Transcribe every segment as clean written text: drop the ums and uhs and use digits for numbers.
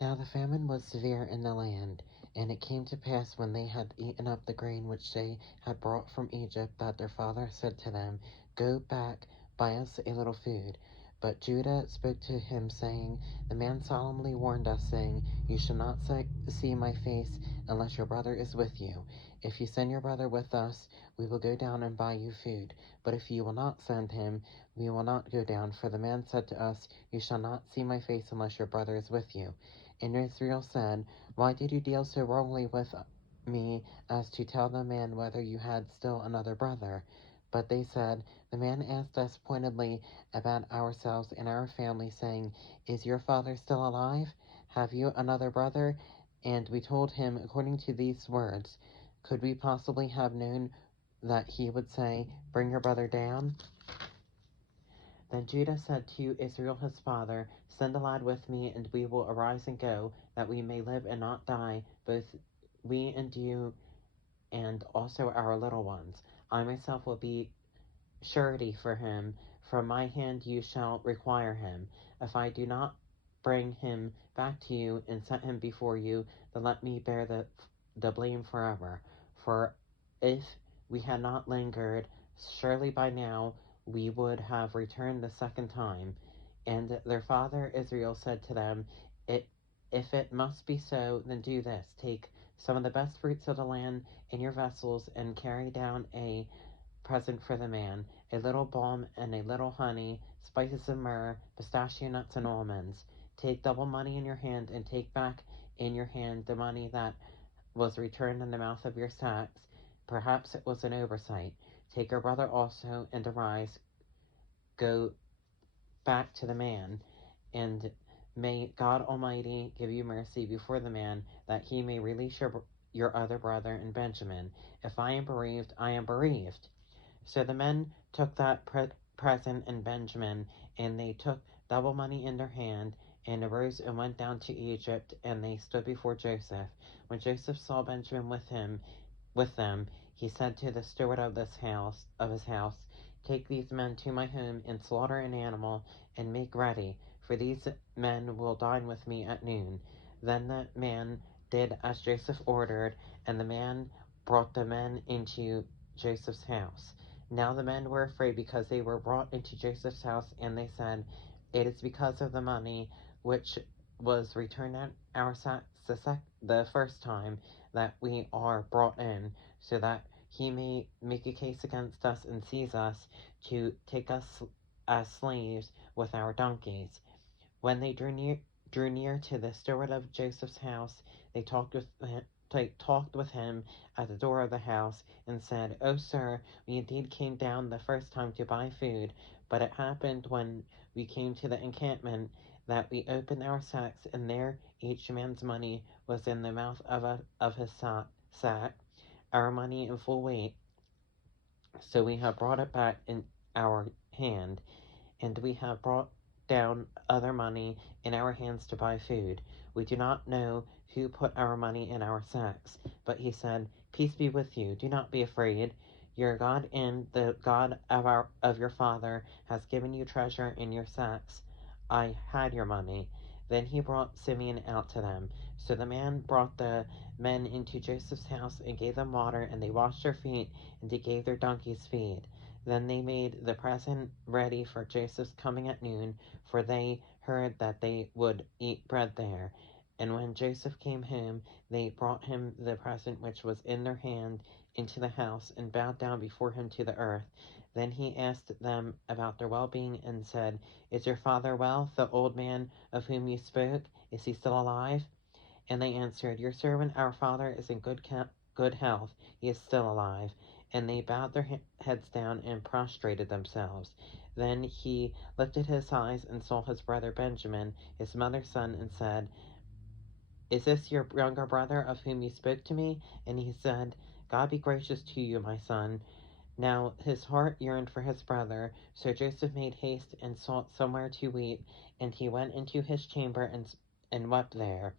Now the famine was severe in the land, and it came to pass when they had eaten up the grain which they had brought from Egypt, that their father said to them, Go back, buy us a little food. But Judah spoke to him, saying, The man solemnly warned us, saying, You shall not see my face unless your brother is with you. If you send your brother with us, we will go down and buy you food. But if you will not send him, we will not go down. For the man said to us, You shall not see my face unless your brother is with you. And Israel said, Why did you deal so wrongly with me as to tell the man whether you had still another brother? But they said, The man asked us pointedly about ourselves and our family, saying, Is your father still alive? Have you another brother? And we told him according to these words. Could we possibly have known that he would say, Bring your brother down? Then Judah said to Israel his father, Send a lad with me, and we will arise and go, that we may live and not die, both we and you, and also our little ones. I myself will be surety for him. From my hand you shall require him. If I do not bring him back to you and set him before you, then let me bear the blame forever. For if we had not lingered, surely by now we would have returned the second time. And their father Israel said to them, If it must be so, then do this. Take some of the best fruits of the land in your vessels, and carry down a present for the man, a little balm and a little honey, spices of myrrh, pistachio nuts and almonds. Take double money in your hand, and take back in your hand the money that was returned in the mouth of your sacks. Perhaps it was an oversight. Take your brother also, and arise, go back to the man, and may God Almighty give you mercy before the man, that he may release your other brother and Benjamin. If I am bereaved, I am bereaved. So the men took that present and Benjamin, and they took double money in their hand, and arose and went down to Egypt, and they stood before Joseph. When Joseph saw Benjamin with them, he said to the steward of his house, Take these men to my home, and slaughter an animal, and make ready, for these men will dine with me at noon. Then the man did as Joseph ordered, and the man brought the men into Joseph's house. Now the men were afraid because they were brought into Joseph's house, and they said, It is because of the money which was returned at our the first time that we are brought in, so that he may make a case against us and seize us, to take us as slaves with our donkeys. When they drew near to the steward of Joseph's house, they talked with him at the door of the house, and said, "O sir, we indeed came down the first time to buy food, but it happened when we came to the encampment that we opened our sacks, and there each man's money was in the mouth of his sack, our money in full weight. So we have brought it back in our hand, and we have brought down other money in our hands to buy food. We do not know who put our money in our sacks." But he said, "Peace be with you. Do not be afraid. Your God and the God of your father has given you treasure in your sacks. I had your money." Then he brought Simeon out to them. So the man brought the men into Joseph's house, and gave them water, and they washed their feet, and they gave their donkeys feed. Then they made the present ready for Joseph's coming at noon, for they heard that they would eat bread there. And when Joseph came home, they brought him the present which was in their hand into the house, and bowed down before him to the earth. Then he asked them about their well-being, and said, "Is your father well, the old man of whom you spoke? Is he still alive?" And they answered, "Your servant our father is in good health. He is still alive." And they bowed their heads down and prostrated themselves. Then he lifted his eyes and saw his brother Benjamin, his mother's son, and said, "Is this your younger brother of whom you spoke to me?" And he said, "God be gracious to you, my son." Now his heart yearned for his brother. So Joseph made haste and sought somewhere to weep, and he went into his chamber and wept there.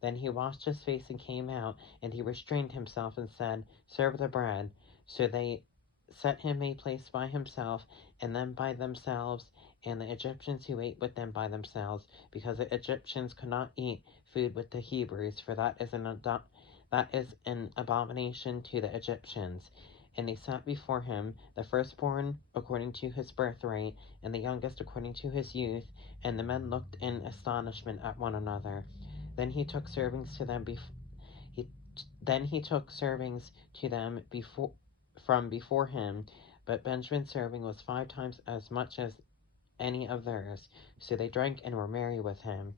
Then he washed his face and came out, and he restrained himself and said, "Serve the bread." So they set him a place by himself, and then by themselves, and the Egyptians who ate with them by themselves, because the Egyptians could not eat food with the Hebrews, for that is an abomination to the Egyptians. And they sat before him, the firstborn according to his birthright, and the youngest according to his youth. And the men looked in astonishment at one another. Then he took servings to them from before him, but Benjamin's serving was 5 times as much as any of theirs. So they drank and were merry with him.